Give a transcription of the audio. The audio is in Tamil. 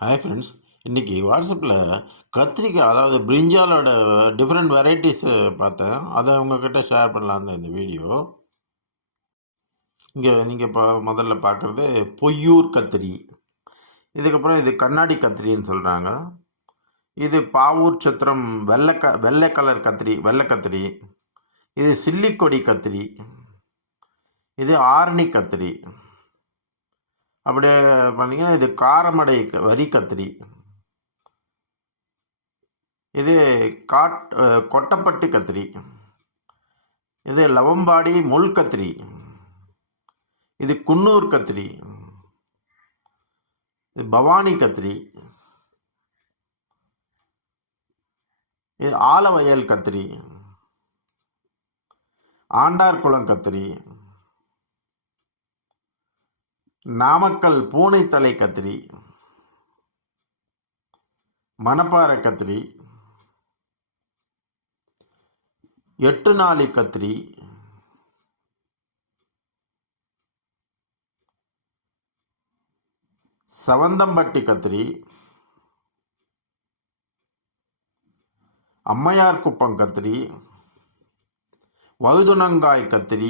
Hi friends. இன்றைக்கி வாட்ஸ்அப்பில் கத்திரிக்காய் அதாவது பிரிஞ்சாலோட டிஃப்ரெண்ட் வெரைட்டிஸு பார்த்தேன். அதை உங்ககிட்ட ஷேர் பண்ணலான்னு தான் இந்த வீடியோ. இங்கே நீங்கள் முதல்ல பார்க்குறது பொய்யூர் கத்திரி. இதுக்கப்புறம் இது கண்ணாடி கத்திரின்னு சொல்கிறாங்க. இது பாவூர் சத்திரம் வெள்ளை கலர் கத்திரி, வெள்ளை கத்திரி. இது சில்லிக்கொடி கத்திரி. இது ஆரணி கத்திரி. அப்படியே பார்த்தீங்கன்னா இது காரமடை வரி கத்திரி. இது கொட்டப்பட்டி கத்திரி. இது லவம்பாடி முள் கத்திரி. இது குன்னூர் கத்திரி. இது பவானி கத்திரி. இது ஆலவயல் கத்திரி. ஆண்டார்குளம் கத்திரி. நாமக்கல் பூனைத்தலை கத்திரி. மணப்பாறை கத்திரி. எட்டுநாளி கத்திரி. சவந்தம்பட்டி கத்திரி. அம்மையார் குப்பம் கத்திரி. வழுதுணங்காய் கத்திரி.